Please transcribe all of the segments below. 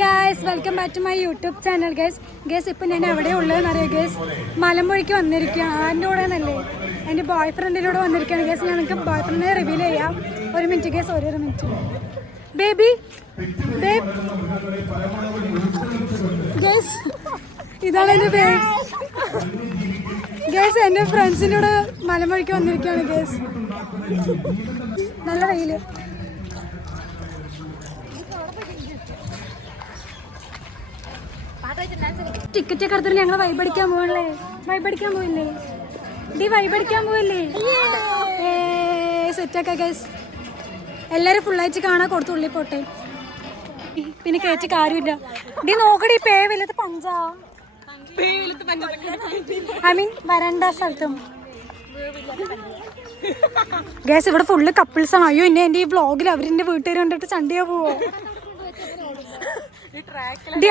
Guys welcome back to my YouTube channel guys ഇപ്പം ഞാൻ എവിടെ ഉള്ളതെന്ന് അറിയാം ഗൈസ് മലമ്പുഴയ്ക്ക് വന്നിരിക്കുകയാണ്. ആരുടെ കൂടെ എന്നല്ലേ എൻ്റെ ബോയ് ഫ്രണ്ടിൻ്റെ കൂടെ വന്നിരിക്കുകയാണ് ഗൈസ്. ഞാൻ നിങ്ങൾക്ക് ബോയ് ഫ്രണ്ടിനെ റിവീൽ ചെയ്യാം. ഒരു മിനിറ്റ് ഗൈസ്, ഒരു മിനിറ്റ് ബേബി ഗൈസ് ഇതാണ് എൻ്റെ ബേബി ഗൈസ്. എൻ്റെ ഫ്രണ്ട്സിൻ്റെ കൂടെ മലമ്പുഴയ്ക്ക് വന്നിരിക്കുകയാണ് ഗൈസ്. നല്ല വെയില്. ടിക്കറ്റ് ഒക്കെ എടുത്തിട്ട് ഞങ്ങൾ വൈബടിക്കാൻ പോകണല്ലേ? വൈബടിക്കാൻ പോയില്ലേ? വൈബടിക്കാൻ പോയില്ലേ? സെറ്റൊക്കെ ഗൈസ്. എല്ലാരും ഫുള്ളായിട്ട് കാണാൻ കൊടുത്തുള്ളി പോട്ടെ. പിന്നെ കയറ്റി കാര്യമില്ല. നോക്കടി പേ വലുത് പഞ്ചാ ഐ മീൻ വരണ്ട സ്ഥലത്തും ഗൈസ്. ഇവിടെ ഫുള്ള് കപ്പിൾസ് ആണ്. അയ്യോ എന്റെ ഈ വ്ളോഗിൽ അവരെന്റെ വീട്ടുകാർ കണ്ടിട്ട് ചണ്ടിയാ പോവോ?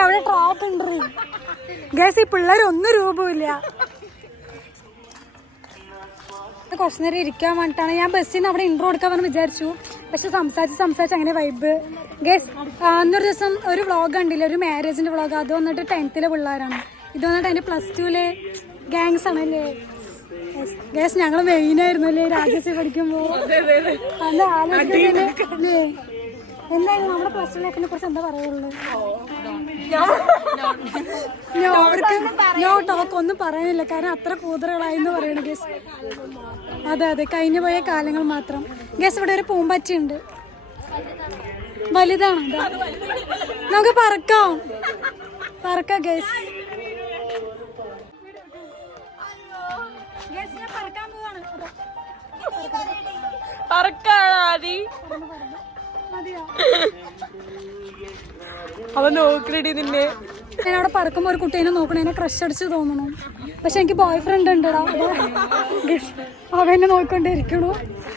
അവിടെ ട്രാക്ക് ഉണ്ട് ഗൈസ്. ഈ പിള്ളേർ ഒന്നും രൂപമില്ല. കുറച്ചു നേരം ഇരിക്കാൻ വേണ്ടിട്ടാണ് ഞാൻ ബസ്സിൽ നിന്ന് അവിടെ ഇൻട്രോ എടുക്കാമെന്ന് വിചാരിച്ചു. പക്ഷെ സംസാരിച്ച് അങ്ങനെ വൈബ് ഗൈസ്. അന്നൊരു ദിവസം ഒരു വ്ളോഗ് കണ്ടില്ല, ഒരു മാരേജിന്റെ വ്ളോഗ്. അത് വന്നിട്ട് 10th പിള്ളേരാണ്. ഇത് വന്നിട്ട് അതിന്റെ +2 ഗാങ്സ് ആണല്ലേ ഗൈസ്. ഞങ്ങൾ മെയിനായിരുന്നു അല്ലേ രാജേഷ് പഠിക്കുമ്പോ. അന്ന് ആലോചിക്കുന്നല്ലേ എന്തായാലും നമ്മുടെ +2 ലൈഫിനെ കുറിച്ച് എന്താ പറയുള്ളൂ? ടോക്ക് ഒന്നും പറയാനില്ല, കാരണം അത്ര കൂതറകളായിന്ന് പറയണ ഗേസ്. അതെ കഴിഞ്ഞു പോയ കാലങ്ങൾ മാത്രം ഗേസ്. ഇവിടെ ഒരു പൂമ്പാറ്റയുണ്ട്, വലുതാണ്. നമുക്ക് പറക്കാം ഗേസ്. പറക്കാൻ പോവാണ്. അവൻ നോക്കണടി നിന്നെ. ഞാൻ അവിടെ പറക്കുമ്പോ ഒരു കുട്ടീനെ നോക്കണ, എന്നെ ക്രഷ് അടിച്ച് തോന്നണു. പക്ഷെ എനിക്ക് ബോയ് ഫ്രണ്ട് ഉണ്ടടാ. അവ എന്നെ നോക്കിക്കൊണ്ടിരിക്കണു.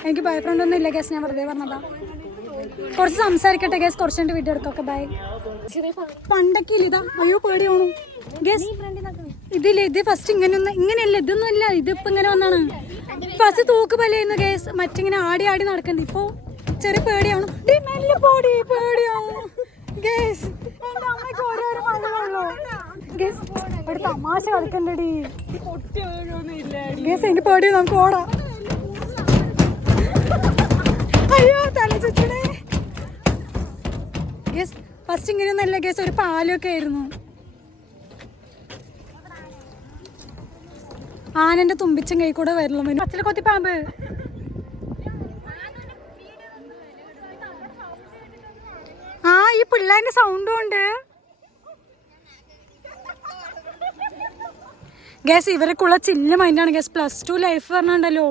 എനിക്ക് ബോയ് ഫ്രണ്ട് ഒന്നും ഇല്ല ഗേസ്. ഞാൻ വെറുതെ പറഞ്ഞതാ. കുറച്ച് സംസാരിക്കട്ടെ ഗേസ്. കുറച്ചുകൊണ്ട് വീഡിയോ എടുക്കൊക്കെ. ബൈ. പണ്ടൊക്കെ ഇതാ. അയ്യോ പേടിയോണു ഗേസ്. ഇതില്ല, ഇത് ഫസ്റ്റ് ഇങ്ങനെയല്ല. ഇതൊന്നും ഇല്ല. ഇതിപ്പോ ഇങ്ങനെ വന്നാണ്. ഫസ്റ്റ് തൂക്ക് പലയുന്നു ഗേസ്. മറ്റിങ്ങനെ ആടി നടക്കണ്ട. ഇപ്പൊ ചെറിയ പേടിയാവണം. പേടിയാവും ഗേസ്. എന്റെ അമ്മയ്ക്ക് ഓരോരോ മഴയുള്ളൂ ഗേസ്. ഒരു തമാശ കളിക്കണ്ടടി ഗേസ്. എനിക്ക് പേടി. നമുക്ക് ഓടാം. അയ്യോ തല ചുറ്റണേ ഗേസ്. ഫസ്റ്റ് ഇങ്ങനെയൊന്നല്ല ഗേസ്. ഒരു പാലൊക്കെ ആയിരുന്നു. ആനന്റെ തുമ്പിച്ചും കൈ കൂടെ വരല്ലോ. പച്ചില കൊത്തി പാമ്പ്. ഈ പിള്ളേന്റെ സൗണ്ടും ഉണ്ട് ഗേസ്. ഇവരൊക്കെയുള്ള ചില്ല് മൈൻഡാണ് ഗേസ്. +2 ലൈഫ് പറഞ്ഞുണ്ടല്ലോ,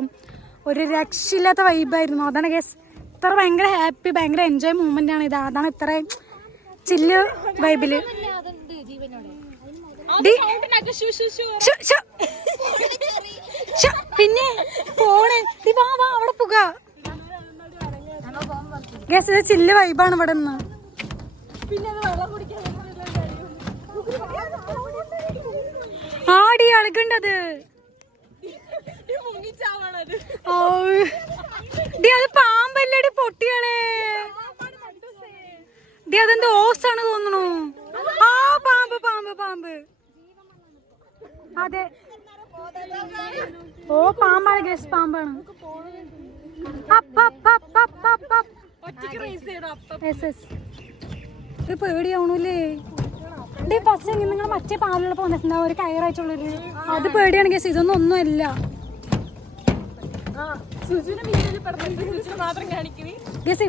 ഒരു രക്ഷയില്ലാത്ത വൈബായിരുന്നു. അതാണ് ഗേസ്. ഇത്ര ഭയങ്കര ഹാപ്പി, ഭയങ്കര എൻജോയ് മൂമെന്റ് ആണ് ഇത്. അതാണ് ഇത്ര ചില്ല് വൈബില്. പിന്നെ പോണേ വാ അവിടെ പോക ഗേസ്. ഇത് ചില്ല് വൈബാണ് ഇവിടെ നിന്ന്. ആടി അളകണ്ടത്. അത് പാമ്പല്ലടി പൊട്ടിയാളെ. അതെന്താ ഓസാണ് തോന്നണു. ആ പാമ്പ്. അതെ ഓ പാമ്പാണ് ഗേസ്. പാമ്പാണ്. ഇത് പേടിയാവണല്ലേ? ഫസ്റ്റ് നിങ്ങൾ മറ്റേ പാലുള്ള പോന്നിട്ടുണ്ടാവും, ഒരു കയറായിട്ടുള്ളൊരു. അത് പേടിയാണ് ഗേസ്. ഇതൊന്നും ഒന്നുമല്ല ഗേസ്.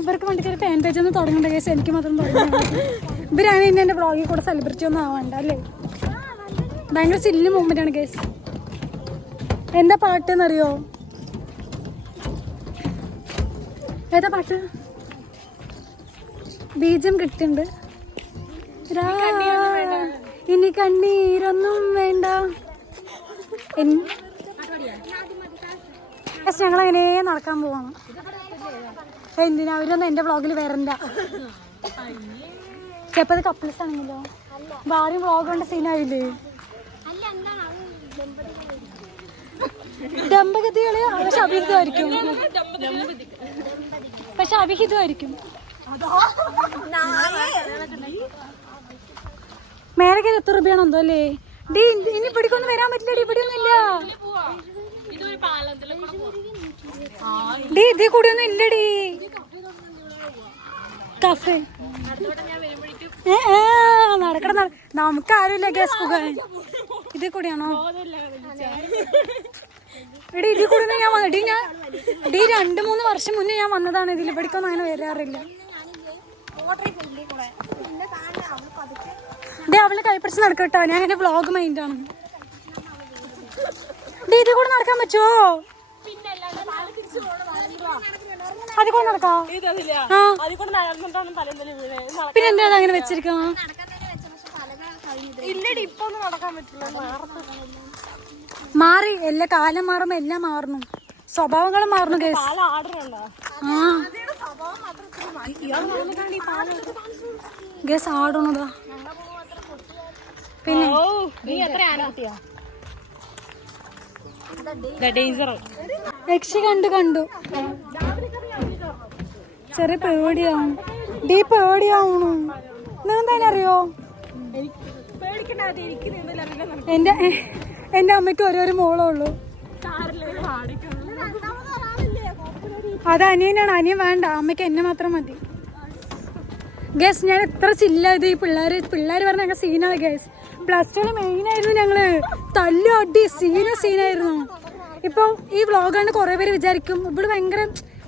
ഇവർക്ക് വേണ്ടിട്ട് ഒരു ഫാൻ പേജ് ഒന്നും തുടങ്ങണ്ട ഗേസ്. എനിക്ക് മാത്രം തുടങ്ങി. ഇവരാണ് ഇനി എന്റെ വ്ളോഗിൽ കൂടെ സെലിബ്രിറ്റി ഒന്നും ആവണ്ട അല്ലേ? ഭയങ്കര ചില്ല് മൂമെന്റ് ആണ് ഗേസ്. എന്താ പാട്ടെന്നറിയോ? ഏതാ പാട്ട്? ബീജം കിട്ടുന്നുണ്ട്. ഇനി കണ്ണീരൊന്നും വേണ്ട. ഞങ്ങളങ്ങനെ നടക്കാൻ പോവാണ്. എന്തിനാ അവരൊന്നും എന്റെ വ്ളോഗിൽ വരണ്ട. ചിലപ്പോ അത് കപ്പിൾസ് ആണെങ്കിലോ? ഭാര്യ വ്ളോഗ് കൊണ്ട് സീനായില്ലേ? ദമ്പതികള് പക്ഷെ അഭിഹിതമായിരിക്കും. മേലക്ക് 10 രൂപയാണോ എന്തോ അല്ലേ? ഡീ ഇനി ഇവിടേക്കൊന്നും വരാൻ പറ്റില്ല. ഇവിടെ ഒന്നും ഇല്ല ഡീ, ഇതേ കൂടി ഒന്നും ഇല്ലടി കഫേ. നടക്കട നമുക്ക് ആരുമില്ല ഗ്യാസ് പോകാൻ. ഇതേ കൂടിയാണോ? എടി ഇതിൽ കൂടി ഞാൻ വന്നടി. ഞാൻ 2-3 വർഷം മുന്നേ ഞാൻ വന്നതാണ്. ഇതിൽ ഇവിടേക്കൊന്നും അങ്ങനെ വരാറില്ല. അവള് കൈപ്പിടിച്ച് നടക്കട്ടോ. ഞാൻ എന്റെ വ്ളോഗ് മൈൻഡാണ്. ഇതിൽ കൂടെ നടക്കാൻ പറ്റുമോ? അതിൽ കൂടെ നടക്കാ? പിന്നെന്താ അങ്ങനെ വെച്ചിരിക്കണോ? മാറി എല്ലാ കാലം മാറുമ്പോ എല്ലാം മാറുന്നു. സ്വഭാവങ്ങളും മാറുന്നു. ഗസ് ആടണതാ. പിന്നെ യക്ഷി കണ്ടു ചെറിയ പേടിയാവും. ഡീ പേടിയാവണു. എന്തായാലും അറിയോ, എന്റെ അമ്മയ്ക്ക് ഓരോരോ മോളേ ഉള്ളൂ. അത് അനിയനാണ്. അനിയൻ വേണ്ട, അമ്മയ്ക്ക് എന്നെ മാത്രം മതി. ഗേസ് ഞാൻ എത്ര ചില്ലായത്. ഈ പിള്ളേര് പറഞ്ഞ ഞങ്ങൾ സീനാണ് ഗേസ്. +2 മെയിനായിരുന്നു ഞങ്ങള്. തല്ലു അടി സീനായിരുന്നു. ഇപ്പൊ ഈ വ്ളോഗാണ് കുറെ പേര് വിചാരിക്കും ഇവിടെ ഭയങ്കര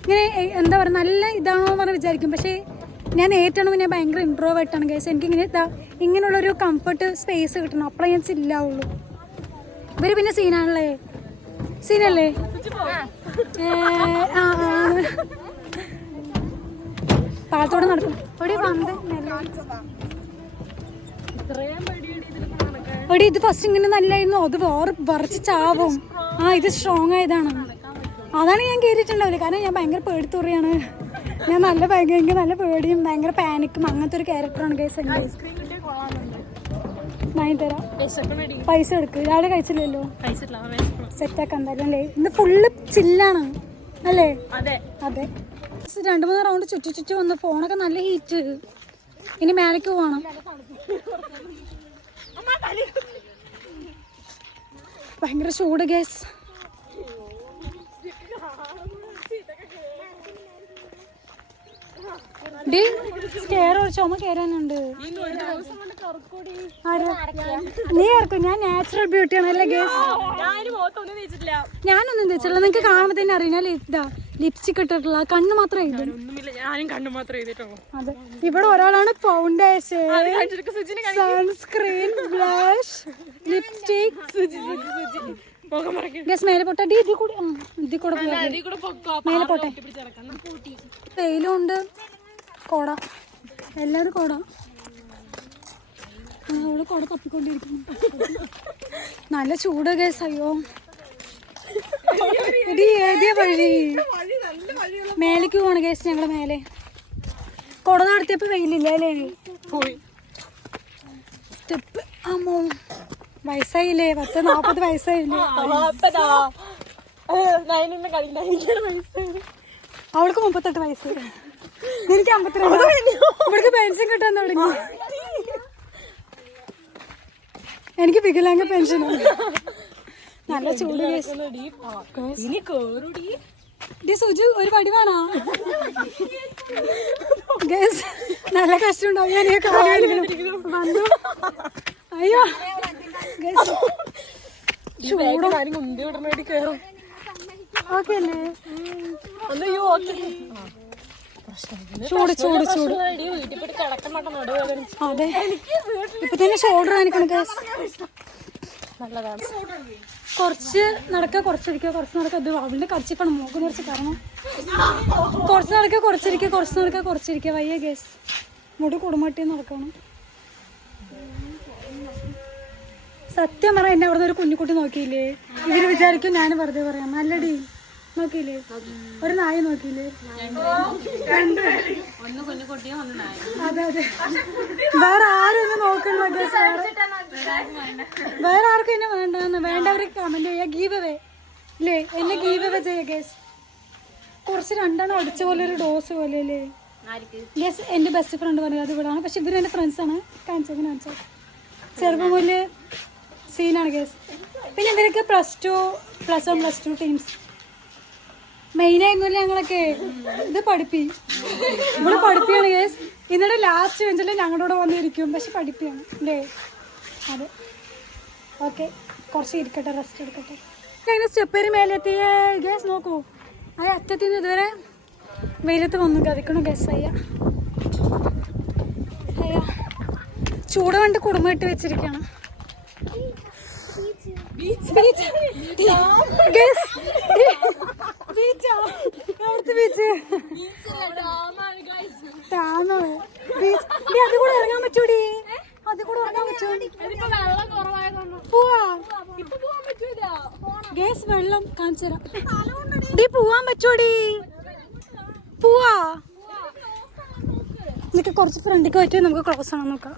ഇങ്ങനെ എന്താ പറയുക നല്ല ഇതാണോ പറഞ്ഞ് വിചാരിക്കും. പക്ഷേ ഞാൻ ഏറ്റവും ഞാൻ ഭയങ്കര ഇൻട്രോവേർട്ടാണ് ഗേസ്. എനിക്ക് ഇങ്ങനെയുള്ളൊരു കംഫർട്ട് സ്പേസ് കിട്ടണം. അപ്പോഴേ ഞാൻ ചില്ലാവുള്ളൂ. ഇവര് പിന്നെ സീനല്ലേ? പാലത്തോടെ നടക്കും. എടി ഇത് ഫസ്റ്റ് ഇങ്ങനെ നല്ലായിരുന്നു. അത് വറച്ച് ചാവും. ഇത് സ്ട്രോങ് ആയതാണ്. അതാണ് ഞാൻ കയറിയിട്ടുണ്ടാവില്ല. കാരണം ഞാൻ ഭയങ്കര പേടിത്തുറിയാണ്. ഞാൻ എനിക്ക് നല്ല പേടിയും ഭയങ്കര പാനിക്കും അങ്ങനത്തെ ഒരു ക്യാരക്ടറാണ് ഗൈസ്. വാങ്ങിത്തരാം. പൈസ എടുക്ക്. രാവിലെ കഴിച്ചില്ലല്ലോ. സെറ്റാക്കാൻ എന്തായാലും അല്ലേ? ഇന്ന് ഫുള്ള് ചില്ലാണ് അല്ലേ? അതെ 2-3 റൗണ്ട് ചുറ്റി വന്ന് ഫോണൊക്കെ നല്ല ഹീറ്റ്. ഇനി മേലേക്ക് പോകണം. ഭയങ്കര ചൂട് ഗൈസ്. ചുമ കയറാനുണ്ട്. നീ ഓർക്കും ഞാൻ നാച്ചുറൽ ബ്യൂട്ടിയാണ് അല്ലേ ഗേസ്? ഞാനൊന്നും തേച്ചില്ല. നിങ്ങക്ക് കാണുമ്പോ തന്നെ അറിയാം. ഇതാ ലിപ്സ്റ്റിക് ഇട്ടിട്ടുള്ള കണ്ണ് മാത്രമേ അതെ. ഇവിടെ ഒരാളാണ് ഫൗണ്ടേഷൻ, സൺസ്ക്രീൻ, ബ്ലഷ്, ലിപ്സ്റ്റിക്. മേലെ പോട്ടെ. ഇതിൽ കൂടെ മേലെ പോട്ടെ. വെയിലുണ്ട്. കോട എല്ലാവരും കോട. അവിടെ കോട തപ്പിക്കൊണ്ടിരിക്കുന്നു. നല്ല ചൂട് കേസ്. അയ്യോ ഇടി ഏതിയ വഴി? മേലേക്ക് പോണ കേസ്. ഞങ്ങള് മേലെ കൊട നടത്തിയപ്പോ വെയിലില്ല അല്ലേ? സ്റ്റെപ്പ്. അമ്മോ വയസ്സായില്ലേ? 40 വയസ്സായില്ലേ? അവൾക്ക് 38 വയസ്സ്. എനിക്ക് 52. ഇവിടേക്ക് പെൻഷൻ കിട്ടാൻ തുടങ്ങി. എനിക്ക് വികലാംഗ പെൻഷനാണ്. നല്ല ചൂട് സുജു ഒരു പടി വേണോ? നല്ല കഷ്ടമുണ്ടാവും. ഞാൻ വന്നു. അയ്യോ ഓക്കെ അല്ലേ? ചൂട് ചൂട് ചൂട്. അതെ ഇപ്പൊ തന്നെ ഷോൾഡർ കാണിക്കണം ഗൈസ്. കുറച്ച് നടക്കുക കുറച്ചിരിക്കുക, കുറച്ച് നടക്കുക. അത് അവളുടെ കടിച്ചിപ്പാണ് മൂക്ക് കുറച്ച് കാരണം. കുറച്ച് നടക്കുക കുറച്ചിരിക്കുക, കുറച്ച് നടക്കുക കുറച്ചിരിക്കുക. വയ്യ ഗൈസ്. മുടി കുടുംബട്ടി നടക്കണം. സത്യം പറ എന്നെ അവിടെ ഒരു കുഞ്ഞുകുട്ടി നോക്കിയില്ലേ? ഇവര് വിചാരിക്കും ഞാൻ വെറുതെ പറയാം. നല്ലടി നോക്കിയില്ലേ? ഒരു നായ നോക്കിയില്ലേ? അതെ അതെ. വേറെ ആരും എന്നെ നോക്കണ്ട. വേറെ ആർക്കും എന്നെ വേണ്ടെന്ന്. വേണ്ടവരെ കമന്റ് ചെയ്യാ. ഗീവ് അവേ ഇല്ലേ? എന്നെ ഗീവ് അവേ ചെയ്യാ ഗേസ്. കുറച്ച് 2 അടിച്ച പോലെ ഒരു ഡോസ് പോലെ അല്ലേ? യെസ് എന്റെ ബെസ്റ്റ് ഫ്രണ്ട് പറയുന്നത് അത് ഇവിടെയാണ്. പക്ഷെ ഇവരും എന്റെ ഫ്രണ്ട്സ് ആണ്. കാണിച്ചോ ചെറുപ്പം മുതല് സീനാണ് ഗേസ്. പിന്നെ ഇവരൊക്കെ +1 ടീംസ് മെയിനായിരുന്നില്ല ഞങ്ങളൊക്കെ. ഇത് ഇവിടെ പഠിപ്പിയാണ് ഗേസ്. ഇന്നലെ ലാസ്റ്റ് ബെഞ്ചിൽ ഞങ്ങളുടെ കൂടെ വന്നിരിക്കും. പക്ഷെ പഠിപ്പിയാണ് അല്ലേ? അതെ. ഓക്കെ, കുറച്ച് ഇരിക്കട്ടെ, റെസ്റ്റ് എടുക്കട്ടെ. അങ്ങനെ സ്റ്റെപ്പേരി മേലെത്തിയ ഗ്യാസ് നോക്കൂ. അത് അറ്റത്തിൽ നിന്ന് ഇതുവരെ വെയിലത്ത് വന്നു കതിക്കണം ഗ്യാസ്. അയ്യ ചൂട് കണ്ട് കുടുംബമായിട്ട് വെച്ചിരിക്കുകയാണ്. അത് കൂടെ ഇറങ്ങാൻ പറ്റൂടി. ഗ്യാസ് വെള്ളം കാണിച്ചു തരാം. പോവാൻ പറ്റൂടി. പോവാ ഇതൊക്കെ കുറച്ച് ഫ്രണ്ടിക്ക് പറ്റി നമുക്ക് ക്ലോസ് ആണ് നോക്കാം.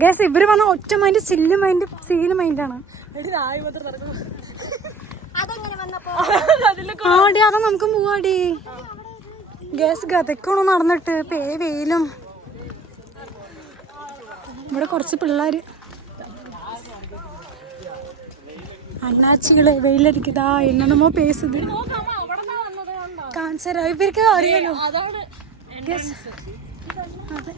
ഗ്യാസ് ഇവര് പറഞ്ഞ ഒറ്റ മൈൻഡ്, ചില്ല് മൈൻഡ്, സീന് മൈൻഡാണ്. ആടി അതാ നമുക്ക് പോവാടി. ഗ്യാസ് ഗതക്കണോ നടന്നിട്ട് വെയിലും. ഇവിടെ കുറച്ച് പിള്ളേര് അണ്ണാച്ചികള് വെയിലടിക്കുതാ എന്നോ പേസുത് കാണിച്ചരാ. ഇവർക്ക് അറിയാലോ. അതെ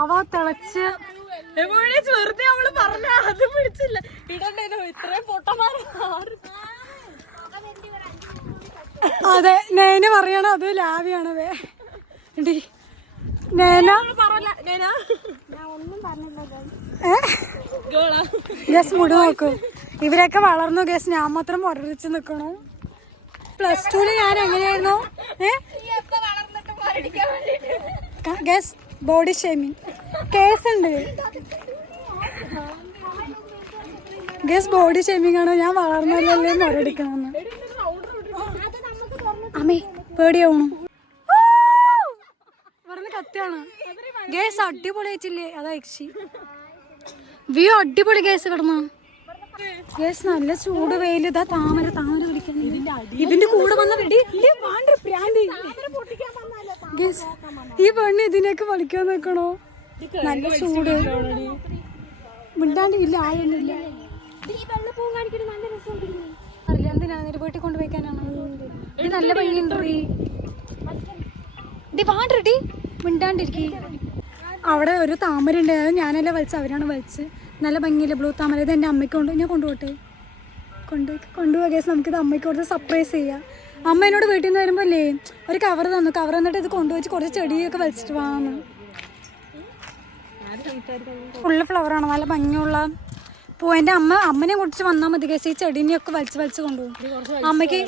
അവ തിളച്ച് വെറുതെ അവള് പറഞ്ഞ അത് പിടിച്ചില്ല. ഇടണ്ടോ ഇത്രയും പൊട്ടന്മാരെ. അതെ നേന പറയണ അത് ലാവിയാണ്. നേന ഗസ് മുടി നോക്കൂ. ഇവരൊക്കെ വളർന്നു ഗസ്. ഞാൻ മാത്രം മുരടിച്ച് നിക്കണു. +2 ഞാൻ എങ്ങനെയായിരുന്നു ഗസ് ബോഡി ഷേമിങ് കേസുണ്ട്. ഗസ് ബോഡി ഷേമിങ് ആണോ? ഞാൻ വളർന്നല്ലേ മുരടിക്കണമെന്ന്. അമ്മേ പേടിയാവണു. ഇവിടുന്ന് കത്തിയാണ് ഗേസ്. അടിപൊളിയായിട്ടില്ലേ? അതാ യക്ഷി വ്യൂ അടിപൊളി ഗേസ്. കിടന്നു ഗേസ് നല്ല ചൂട് വെയിൽ. ഇതാ താമര വിളിക്കാൻ. ഇതിന്റെ കൂടെ വന്ന ഗേസ് ഈ പെണ്ണ് ഇതിനൊക്കെ വലിക്കാൻ നിൽക്കണോ? നല്ല ചൂട്. മിണ്ടാണ്ട് ഇല്ല, ആയൊന്നുമില്ല. അറിയില്ല എന്തിനാണ് വീട്ടിൽ കൊണ്ടുപോയിക്കാനാണ്. ഇത് നല്ല ഭംഗിയുണ്ടീ. വാണ്ടി മിണ്ടാണ്ടിരിക്കി. അവിടെ ഒരു താമര ഉണ്ടായത് ഞാനല്ല വലിച്ചത്, അവരാണ് വലിച്ച്. നല്ല ഭംഗിയില്ല ബ്ലൂ താമര. ഇത് എൻ്റെ അമ്മയ്ക്ക് ഞാൻ കൊണ്ടുപോട്ടെ. കൊണ്ടുപോകാം കേസ്. നമുക്കിത് അമ്മയ്ക്ക് കൊടുത്ത് സർപ്രൈസ് ചെയ്യാം. അമ്മ എന്നോട് വീട്ടിൽ നിന്ന് വരുമ്പോൾ അല്ലേ ഒരു കവർ തന്നു. കവർ തന്നിട്ട് ഇത് കൊണ്ടുപോയി കുറച്ച് ചെടിയൊക്കെ വലിച്ചിട്ട് പോകാമെന്ന്. ഫുള്ള് ഫ്ലവറാണ്, നല്ല ഭംഗിയുള്ള പൂ. എൻ്റെ അമ്മനെ കുറിച്ച് വന്നാൽ മതി കേസ്. ഈ ചെടീനെയൊക്കെ വലിച്ച് കൊണ്ടുപോകും. അമ്മയ്ക്ക്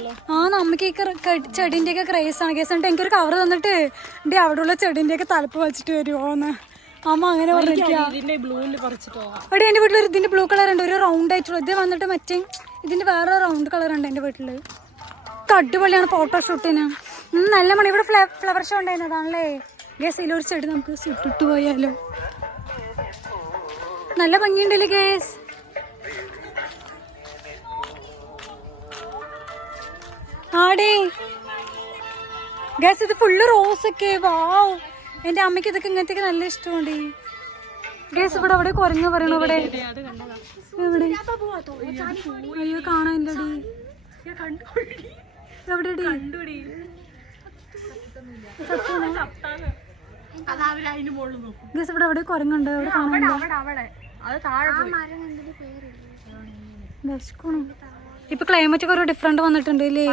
അമ്മയ്ക്ക് ഈ ചെടീൻ്റെയൊക്കെ ക്രേസാണ് കേസ്. എന്നിട്ട് എനിക്കൊരു കവർ തന്നിട്ട് അവിടെയുള്ള ചെടീൻ്റെയൊക്കെ തലപ്പ് വലിച്ചിട്ട് വരുമോന്ന് അമ്മ അങ്ങനെ പറഞ്ഞിരിക്കുക. എടി എൻ്റെ വീട്ടിലൊരു ഇതിൻ്റെ ബ്ലൂ കളർ ഉണ്ട്, ഒരു റൗണ്ട് ആയിട്ടുള്ള. ഇത് വന്നിട്ട് മറ്റേ ഇതിൻ്റെ വേറെ റൗണ്ട് കളർ ഉണ്ട് എൻ്റെ വീട്ടിൽ. അടിപൊളിയാണ് ഫോട്ടോഷൂട്ടിന്. നല്ല മണി. ഇവിടെ ഫ്ലവർ ഷോ ഉണ്ടായിരുന്നതാണല്ലേ ഗേസ്. ഇതിലൊരു ചെടി നമുക്ക് ഇട്ടിട്ട് പോയാലോ? നല്ല ഭംഗിയുണ്ടല്ലേ ഗേസ്. ആടേ ഗേസ് ഇത് ഫുള്ള് റോസൊക്കെ. വാവ്, എൻ്റെ അമ്മയ്ക്ക് ഇതൊക്കെ ഇങ്ങനത്തെ നല്ല ഇഷ്ടമുണ്ട് ഗേസ്. ഇവിടെ അവിടെ കുരങ്ങ് പറയണു. ഇവിടെ എവിടെ? അയ്യോ കാണാനില്ലടി. എവിടെ ഗേസ്? ഇവിടെ അവിടെ കുരങ്ങുണ്ട്. അവിടെ കാണാനുണ്ടോ? ഇപ്പൊ ക്ലൈമറ്റ് ഒക്കെ ഒരു ഡിഫറെന്റ് വന്നിട്ടുണ്ട് അല്ലേ?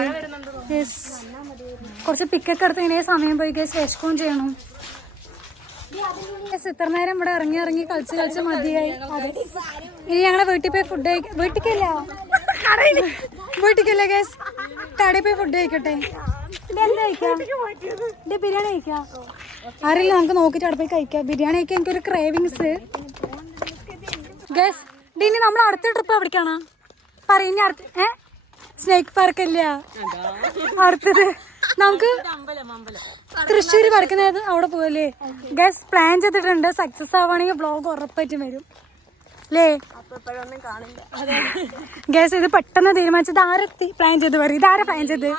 യെസ്. കുറച്ച് പിക്കൊക്കെ എടുത്ത് ഇങ്ങനെ സമയം പോയി ഗേസ്. വിശക്കുകയും ചെയ്യണം. ഇത്ര നേരം ഇവിടെ ഇറങ്ങി കളിച്ച് മതിയായി. അതെ, ഇനി ഞങ്ങളെ വീട്ടിൽ പോയി ഫുഡ് കഴിക്കാം. വീട്ടിക്കല്ലേ ഗേസ്, കടയിൽ പോയി ഫുഡ് കഴിക്കട്ടെ. ഇതെന്താ കഴിക്കാം? ബിരിയാണി കഴിക്കാം. അറിയില്ല, നമുക്ക് നോക്കിയിട്ട് അവിടെ പോയി കഴിക്കാം. ബിരിയാണി കഴിക്കാൻ എനിക്കൊരു ക്രേവിങ്സ് ഗേസ്. ഇനി നമ്മൾ അടുത്ത ട്രിപ്പ് എവിടേക്കാണ് പറയുന്ന? അടുത്ത് സ്നേക്ക് പാർക്ക് ഇല്ല. അടുത്തത് നമുക്ക് തൃശ്ശൂര് പറക്കുന്നത് അവിടെ പോവല്ലേ ഗേസ്. പ്ലാൻ ചെയ്തിട്ടുണ്ട്. സക്സസ് ആവുകയാണെങ്കിൽ വ്ളോഗ് ഉറപ്പായിട്ടും വരും. അല്ലേ? അപ്പൊ ഇപ്പോഴൊന്നും കാണില്ല. ഗൈസ് ഇത് പെട്ടെന്ന് തീരുമാനിച്ചത് ആരെത്തി പ്ലാൻ ചെയ്ത് പറയും. ഇതാരാ പ്ലാൻ ചെയ്ത്?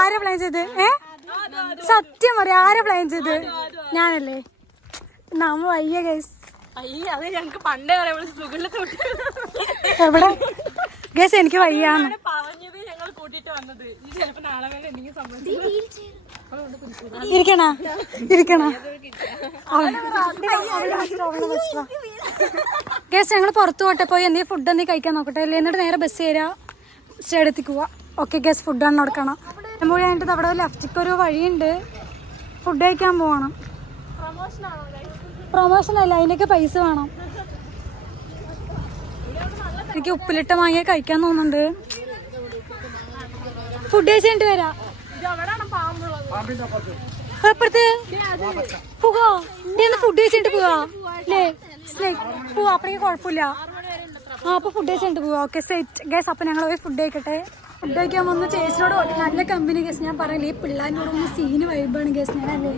ആരാ പ്ലാൻ ചെയ്ത്? സത്യം പറയാ, ആരാ പ്ലാൻ ചെയ്ത്? ഞാനല്ലേ? നമ്മ വയ്യ ഗൈസ്. അത് ഞങ്ങക്ക് പണ്ടേ എവിടെ ഗൈസ്? എനിക്ക് വയ്യാന്ന് പറഞ്ഞത് ഞങ്ങൾ കൂട്ടിട്ട് വന്നത്. ചിലപ്പോ നാളെ വരെ എന്തെങ്കിലും സംഭവിച്ചു. ഇരിക്കണ ഗൈസ് ഞങ്ങൾ പുറത്തു പോട്ടെ, പോയി എന്തെങ്കിലും ഫുഡ് എന്തെങ്കിലും കഴിക്കാൻ നോക്കട്ടെ അല്ലേ? എന്നിട്ട് നേരെ ബസ് കയറാ സ്റ്റേഡിയത്തേക്ക് പോവാ. ഓക്കെ ഗൈസ്, ഫുഡാണ് കൊടുക്കണം. നമ്മൾ കഴിഞ്ഞിട്ട് അവിടെ ലെഫ്റ്റിക്ക് ഒരു വഴിയുണ്ട്, ഫുഡ് കഴിക്കാൻ പോകണം. പ്രൊമോഷൻ അല്ല, അതിനൊക്കെ പൈസ വേണം. എനിക്ക് ഉപ്പിലിട്ട മാങ്ങ കഴിക്കാൻ തോന്നുന്നുണ്ട്. ഫുഡ് കഴിച്ചിട്ട് വരാം. അപ്പുറത്ത് പോകാ, ഫുഡ് കഴിച്ചിട്ട് പോവാ അല്ലേ? പോവാ, അപ്പഴേക്ക് കുഴപ്പമില്ല. അപ്പൊ ഫുഡ് കഴിച്ചിട്ട് പോവാ. Okay set guys. അപ്പൊ ഞങ്ങൾ പോയി ഫുഡ് കഴിക്കട്ടെ. ഫുഡ് കഴിക്കാൻ വന്ന് ചേച്ചിനോട് നല്ല കമ്പനി ഗസ്. ഞാൻ പറയില്ലേ, ഈ പിള്ളേരിനോട് ഒന്ന് സീന് വൈബാണ് ഗസ്. ഞാനല്ലേ,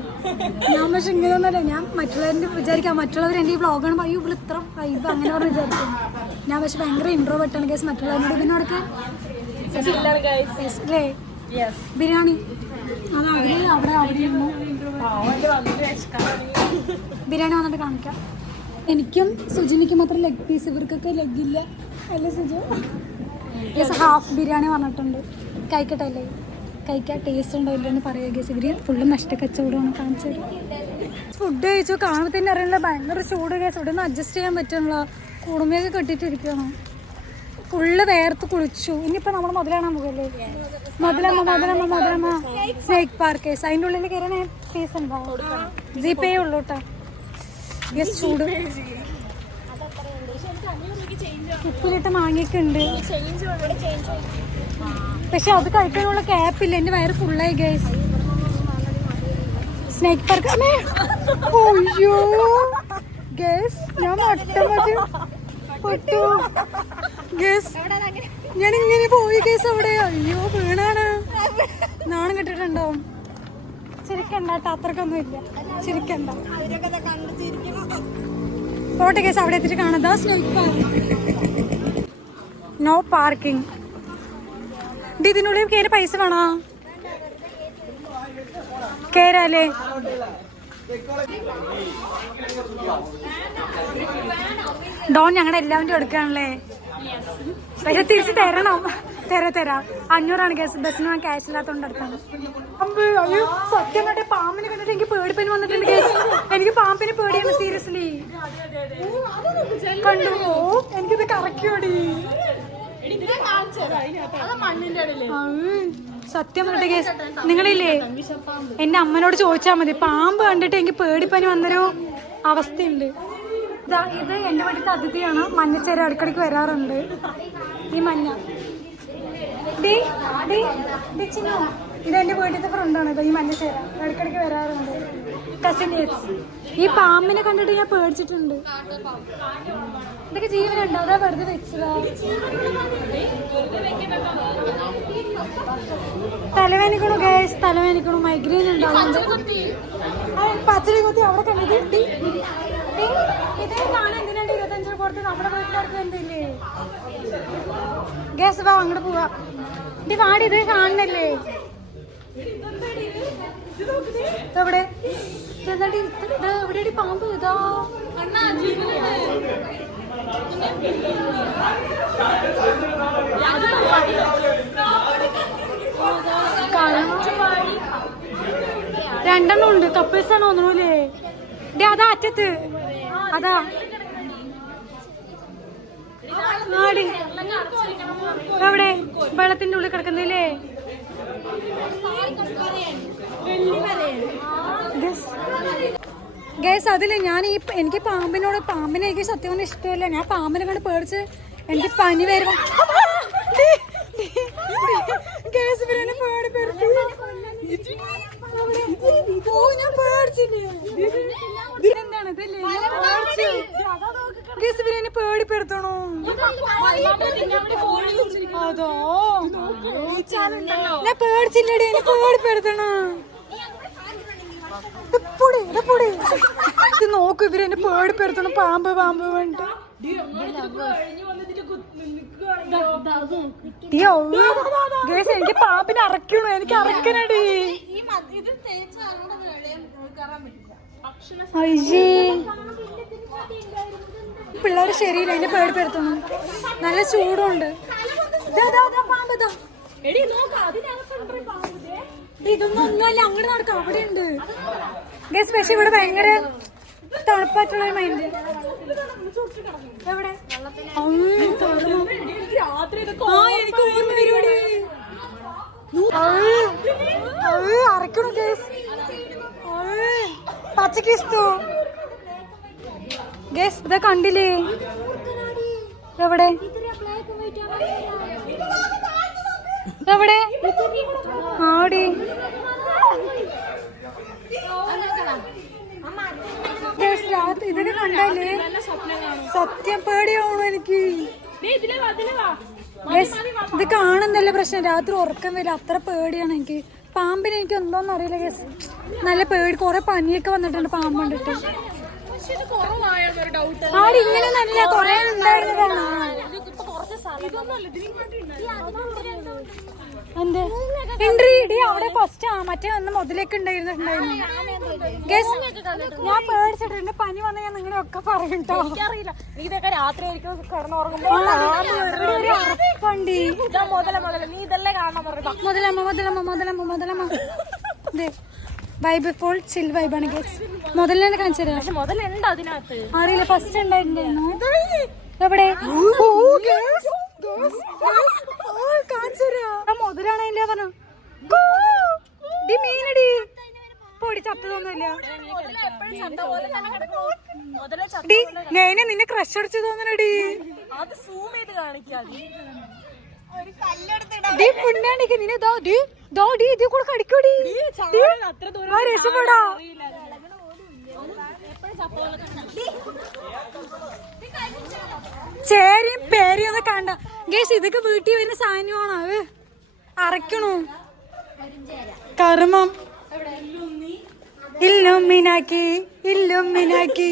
ഞാൻ പക്ഷെ ഇങ്ങനെയൊന്നല്ല. ഞാൻ മറ്റുള്ളവരുടെ വിചാരിക്കാം, മറ്റുള്ളവർ എൻ്റെ ഈ വ്ളോഗാണ് പറയും ഇവിടെ ഇത്ര വൈബ് അങ്ങനെ പറഞ്ഞ് വിചാരിക്കും. ഞാൻ പക്ഷെ ഭയങ്കര ഇൻട്രോവേർട്ടാണ് ഗസ്. മറ്റുള്ളവരോട് ഇതിനോടൊക്കെ അല്ലേ? ബിരിയാണി അത് അവിടെ ഇരുന്നു. ബിരിയാണി വന്നിട്ട് കാണിക്കാം. എനിക്കും സുജിനിക്കും മാത്രം ലെഗ് പീസ്, ഇവർക്കൊക്കെ ലെഗില്ല അല്ലേ സുജു? ഹാഫ് ബിരിയാണി വന്നിട്ടുണ്ട്. കഴിക്കട്ടെ അല്ലേ? കഴിക്കാൻ ടേസ്റ്റ് ഉണ്ടോ ഇല്ലെന്ന് പറയുക ഗേസ്. ഇവര് ഫുള്ള് നഷ്ടക്കച്ചവടമാണ് കാണിച്ചത്. ഫുഡ് കഴിച്ചു കാണുമ്പോൾ തന്നെ അറിയില്ല, ഭയങ്കര ചൂട് കേസ്. ഇവിടെ നിന്ന് അഡ്ജസ്റ്റ് ചെയ്യാൻ പറ്റുന്നില്ല. കുടുംബയൊക്കെ കെട്ടിട്ടിരിക്കണം. ഫുള്ള് വേർത്ത് കുളിച്ചു. ഇനിയിപ്പോൾ നമ്മൾ മുതലാണ് മുകളിൽ മുതലമ്മ സ്നേക്ക് പാർക്ക്. അതിൻ്റെ ഉള്ളിൽ കയറാൻ ഫീസ് ഉണ്ടാവും. ജിപേ ഉള്ളൂ കേട്ടോ. യെസ്, ചൂട്. ഉപ്പിലിട്ട് മാങ്ങയൊക്കെ ഉണ്ട്, പക്ഷെ അത് കഴിക്കാനുള്ള ക്യാപ്പില്ല. എൻ്റെ വയറ് ഫുള്ളായി ഗൈസ്. Snake park. അയ്യോ ഗൈസ്, ഞാൻ പൊട്ടു ഗൈസ്. ഞാൻ ഇങ്ങനെ പോയി ഗൈസ് അവിടെ. അയ്യോ വീണാണ്, നാണം കെട്ടിട്ടുണ്ടാവും. ചിരിക്കണ്ട കേട്ടോ, അത്രക്കൊന്നും ഇല്ല, ചിരിക്കണ്ട. പോട്ടെ കേസ്, അവിടെ എത്തിയിട്ട് കാണാം. No parking. ഇതിനുള്ളിൽ കയറി പൈസ വേണോ? കേറാലേ? ഡോൺ ഞങ്ങളുടെ എല്ലാവരും എടുക്കാണല്ലേ? പക്ഷെ തിരിച്ച് തരണം. തരാം. 500 കേസ്. ബസ്സിന് ഞാൻ ക്യാഷ് ഇല്ലാത്തോണ്ട് എടുത്താണ്. അയ്യോ സത്യം കണ്ടേ, പാമ്പിനെ കണ്ടിട്ട് എനിക്ക് പേടിപ്പനി വന്നിട്ടുണ്ട് കേസ്. എനിക്ക് പാമ്പിനെ പേടിയാണ് സീരിയസ്ലി. കണ്ടുവോ? എനിക്കിത് കറക്കിയോടി. സത്യം പറഞ്ഞ കേസ്. നിങ്ങളില്ലേ, എന്റെ അമ്മനോട് ചോദിച്ചാൽ മതി. പാമ്പ് കണ്ടിട്ട് എനിക്ക് പേടിപ്പനി വന്നൊരു അവസ്ഥയുണ്ട്. ഇത് എന്റെ വീട്ടിലത്തെ അതിഥിയാണ്. മഞ്ഞച്ചേര ഇടയ്ക്കിടയ്ക്ക് വരാറുണ്ട്. ഈ മഞ്ഞ ഇത് എന്റെ വീട്ടിലത്തെ ഫ്രണ്ടാണ്. ഈ മഞ്ഞച്ചേര ഇടയ്ക്കിടയ്ക്ക് വരാറുണ്ട്. കസിനേഴ്സ്. ഈ പാമ്പിനെ കണ്ടിട്ട് ഞാൻ പേടിച്ചിട്ടുണ്ട്. ഇതൊക്കെ ജീവനുണ്ടോ? അതാ വെറുതെ വെച്ചതാ. തലവേനിക്കണു ഗേസ്, തലവേനിക്കണു. മൈഗ്രെയിൻ ഉണ്ടാവുന്നുണ്ട്. പച്ചടി കുത്തി അവിടെ കണ്ടിട്ട് ഇതേ കാണാൻ എന്തിനാണ്ട് 25 കൊടുത്ത് നമ്മുടെ വീട്ടിലാർക്ക് എന്തില്ലേ ഗേസ്. വാ അങ്ങോട്ട് പോവാ. ഇത് വാടി, ഇത് കാണുന്നല്ലേ? എവിടെ എവിടെയാടി പാമ്പ്? ഇതാ രണ്ടെണ്ണം ഉണ്ട്. കപ്പിൾസ് ആണ് തോന്നണല്ലേ? അതാ അറ്റത്ത്, അതാ എവിടെ വെള്ളത്തിന്റെ ഉള്ളിൽ കിടക്കുന്നില്ലേ? ഗൈസ് അതില് ഞാൻ എനിക്ക് പാമ്പിനെ എനിക്ക് സത്യം കൊണ്ട് ഇഷ്ടമല്ല. ഞാൻ പാമ്പിനെ കണ്ട് പേടിച്ച് എനിക്ക് പനി വരും. പേടിപ്പെടുത്തണോ? അതോ ഞാൻ പേടിച്ചില്ലടി, എന്നെ പേടിപ്പെടുത്തണോ? നോക്കൂ, ഇവരെന്നെ പേടിപ്പെടുത്തണം. പാമ്പ് വേണ്ട. എനിക്ക് പാമ്പിനെ അറക്കണോ, എനിക്ക് അറക്കണടി. പിള്ളേര് ശരിയില്ല, അതിന്റെ പേടിപ്പെടുത്തുന്നു. നല്ല ചൂടുണ്ട്. ഇതൊന്നും ഒന്നുമല്ല, അങ്ങോട്ട് നടക്കാം, അവിടെ ഉണ്ട് ഗസ്. പക്ഷെ ഇവിടെ ഭയങ്കര തണുപ്പായിട്ടുള്ള മൈൻഡ്. എവിടെ എനിക്ക് ഓർമ്മ വരുവാടി. അറക്കണു ഗസ്. പച്ചക്കിസ്തു ഗസ്. ഇതാ കണ്ടില്ലേ? എവിടെ എവിടെ ആടി? ഇതൊക്കെ കണ്ടല്ലേ? സത്യം പേടിയാവണു എനിക്ക്. ഇത് കാണുന്നല്ലേ പ്രശ്നം, രാത്രി ഉറക്കം വരില്ല, അത്ര പേടിയാണ് എനിക്ക്. പാമ്പിന് എനിക്ക് എന്തോന്ന് അറിയില്ല ഗസ്, നല്ല പേടി. കൊറേ പനിയൊക്കെ വന്നിട്ടുണ്ട് പാമ്പ് കണ്ടിട്ട്. ആടി ഇങ്ങനെ നല്ല കൊറേ ഉണ്ടായിരുന്നതാണ്. എന്ത് ഇൻട്രീ അവിടെ ഫസ്റ്റ് മറ്റേ വന്ന് മുതലേക്ക് ഉണ്ടായിരുന്നിട്ടുണ്ടായിരുന്നു. ഞാൻ പേടിച്ചിട്ട് എന്റെ പനി വന്ന ഞാൻ നിങ്ങളെ ഒക്കെ പറയട്ടോ. എനിക്കറിയില്ല, ഇതൊക്കെ രാത്രി കിടന്നുറങ്ങുമ്പോ നീ ഇതല്ലേ കാണാൻ മുതലമ്മ വൈബ് ഇപ്പോൾ ചിൽ വൈബാണ് ഗേസ്. മുതലിനെ കാണിച്ചു തരാം. പക്ഷെ മുതലുണ്ട് അതിനകത്ത്, അറിയില്ല, ഫസ്റ്റ് ഉണ്ടായിട്ടുണ്ടായിരുന്നു. എവിടെ മുതലാണ് അതിന്റെ പറഞ്ഞു. മീനടി പൊടി ചത്തതൊന്നുമില്ല. നിന്നെ ക്രഷ് അടിച്ചു തോന്നണടി. അത് സൂം ചെയ്ത് കാണിക്കാതെ രക്ഷപ്പെടാ. ചേരിയും പേരിയും ഒന്നും കണ്ട ഗേസ്. ഇതൊക്കെ വീട്ടിൽ വരുന്ന സാധനമാണ്. അറക്കണു കർമ്മം. ഇല്ലുമിനാക്കി ഇല്ലുമിനാക്കി.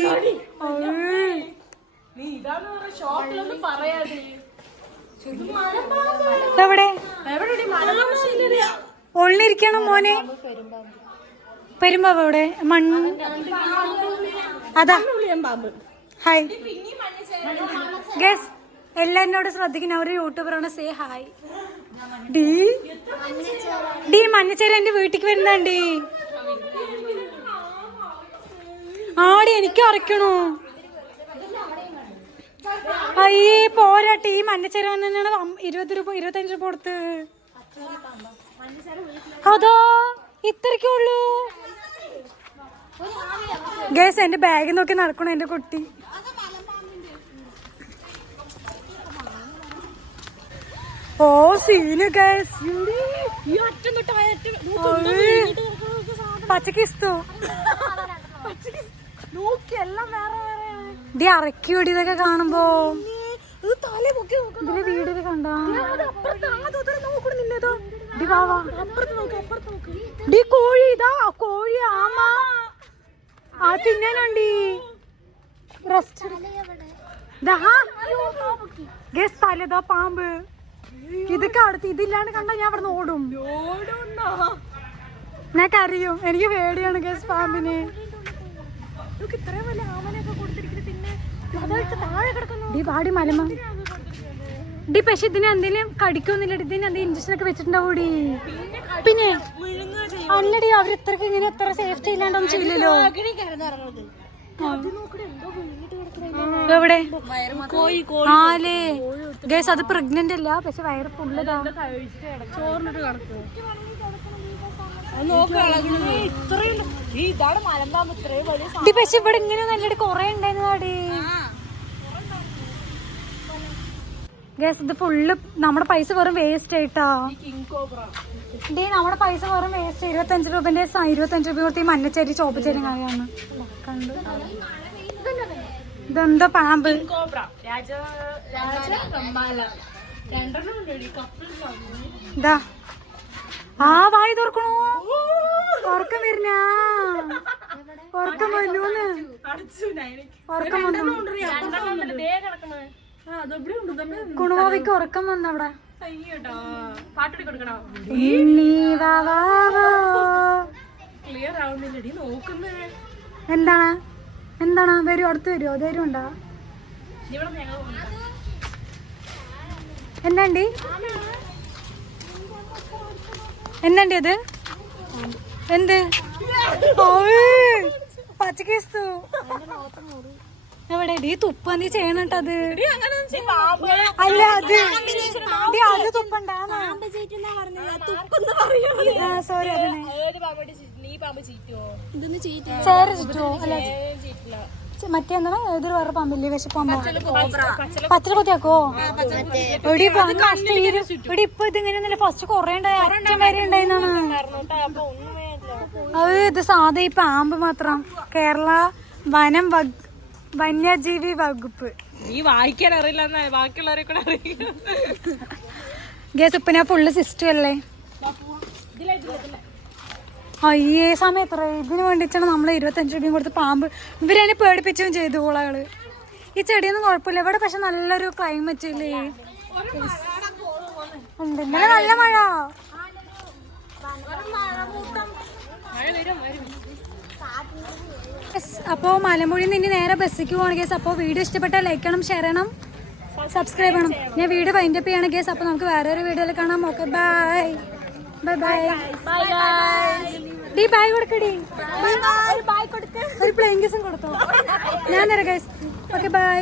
എവിടെ ഒളിഞ്ഞിരിക്കണം മോനെ. പെരുമ്പാവ് എവിടെ? മണ്ണ് അതാ. ഹായ് ഗസ്, എല്ലാരോടും ശ്രദ്ധിക്കുന്ന ഒരു യൂട്യൂബറാണ്. സേ ഹായ് ഡി മഞ്ഞച്ചേരി എന്റെ വീട്ടിക്ക് വരുന്നുണ്ട്. ആടി എനിക്ക് അറക്കണു. അയ്യേ പോരാട്ടി. ഈ മഞ്ഞച്ചേരി തന്നെയാണ് 20 രൂപ 25 രൂപ കൊടുത്ത്. അതോ ഇത്രക്കുള്ളൂ ഗേസ്. എന്റെ ബാഗ് നോക്കി നടക്കണു എന്റെ കുട്ടി. ഓ സീന് ഗേസ്. പച്ചക്കിസ്തു ഡി അറക്കിയോടി ഇതൊക്കെ കാണുമ്പോ. ഇതില് വീടില് കണ്ട ഡി കോഴി. ഇതാ കോഴി. ആമ ആ തിന്നാനുണ്ടി. ഗസ് തലതാ പാമ്പ്. ഇതൊക്കെ അടുത്ത് ഇതില്ലാണ്ട് കണ്ടാ ഞാൻ അവിടെ നിന്ന് ഓടും. ഞാൻ കരയും, എനിക്ക് പേടിയാണ് ഗസ് പാമ്പിന്. ഇത്രയും വലിയ ആമനെയൊക്കെ കൊടുത്തിരിക്കുന്നത്. പിന്നെ പാടി മലമ ഡി. പക്ഷെ ഇതിന് എന്തെങ്കിലും കടിക്കൊന്നുമില്ല. ഇതിന് എന്തെങ്കിലും ഇഞ്ചക്ഷൻ ഒക്കെ വെച്ചിട്ടുണ്ടാവൂടി. പിന്നെ അല്ലടി, അവർ ഇത്രക്ക് ഇങ്ങനെ എത്ര സേഫ്റ്റി ഇല്ലാണ്ടൊന്നും ചെയ്യില്ലല്ലോ. എവിടെ ആലേ ഗേസ്? അത് പ്രഗ്നന്റ് അല്ല, പക്ഷെ വയറ് ഫുള്ളതാ. പക്ഷെ ഇവിടെ ഇങ്ങനെ നല്ലടി കൊറേ ഉണ്ടായിരുന്നാടി ഗേസ്. ഇത് ഫുള്ള് നമ്മുടെ പൈസ വെറും വേസ്റ്റ് ആയിട്ടാ. നമ്മുടെ പൈസ വെറും വേസ്റ്റ്. 25 രൂപന്റെ 25 രൂപ കൊടുത്ത് ഈ മഞ്ഞച്ചേരി ചോപ്പച്ചേരി കാര്യമാണ്. ഇതെന്താ പാമ്പ്? ഇതാ ആ വായി തുറക്കണു. ഉറക്കം വരുന്ന ഉറക്കം വരൂന്ന്. ഉറക്കം വന്നു കുണുവാവിക്ക് ഉറക്കം വന്നവിടെ. പാട്ടി കൊടുക്കണോ? ക്ലിയർ ആവുന്നില്ലടി നോക്കുന്നേ. എന്താണ് എന്താണ് വരൂ, അടുത്ത് വരുമോ? ധൈര്യം ഉണ്ടോ? എന്താണ്ടി എന്താണ്ടി അത്? എന്ത് പച്ചക്കേസ്തു എവിടെ ഡീ തുപ്പ നീ ചെയ്യണട്ടത്? അല്ല അത് അത് തുപ്പണ്ടാ. സോറി അതിനെ ചേര ചുറ്റുവോ? അല്ല മറ്റേ എന്താണ് ഏതൊരു വേറെ പാമ്പില്ലേ? വിശപ്പാമ്പോ? പച്ചല കൊത്തിയാക്കോ? എടി എടി ഇപ്പൊ ഇതിങ്ങനെയൊന്നുമില്ല. ഫസ്റ്റ് കൊറേ ഉണ്ടായി, അറ്റം വരെ ഉണ്ടായിരുന്നാണ്. അത് ഇത് സാധാ ഈ പാമ്പ് മാത്രം. കേരള വന്യജീവി വകുപ്പ്. നീ വായിക്കാൻ അറിയില്ല, ബാക്കിയുള്ളവരെ കൂടെ അറിയില്ല. ഗ്യാസ് ഇപ്പൊ ഞാൻ ഫുള്ള് സിസ്റ്റം അല്ലേ? അയ്യേ സമയത്ര ഇതിന് വേണ്ടിയിട്ടാണ് നമ്മൾ 25 രൂപയും കൊടുത്ത് പാമ്പ്. ഇവരെന്നെ പേടിപ്പിച്ചും ചെയ്തു കോളകള്. ഈ ചെടിയൊന്നും കുഴപ്പമില്ല ഇവിടെ, പക്ഷെ നല്ലൊരു ക്ലൈമറ്റ് ഇല്ലേ? ഉണ്ട് ഇന്നലെ നല്ല മഴ. അപ്പോ മലമ്പുഴയിൽ നിന്ന് ഇനി നേരെ ബസ്സിക്ക് പോകണം ഗേസ്. അപ്പോൾ വീഡിയോ ഇഷ്ടപ്പെട്ടാൽ ലൈക്ക് ചെയ്യണം, ഷെയർ ചെയ്യണം, സബ്സ്ക്രൈബ് ചെയ്യണം. ഞാൻ വീഡിയോ വൈൻഡപ്പ് ചെയ്യണം ഗേസ്. അപ്പോൾ നമുക്ക് വേറൊരു വീഡിയോയിൽ കാണാം. ഓക്കെ ബൈ ബൈ ബൈ ഡി ബൈ കൊടുക്കടി. ഒരു പ്ലെയിൻ കേസും കൊടുത്തോ ഞാൻ തരാം ഗേസ്. Okay bye.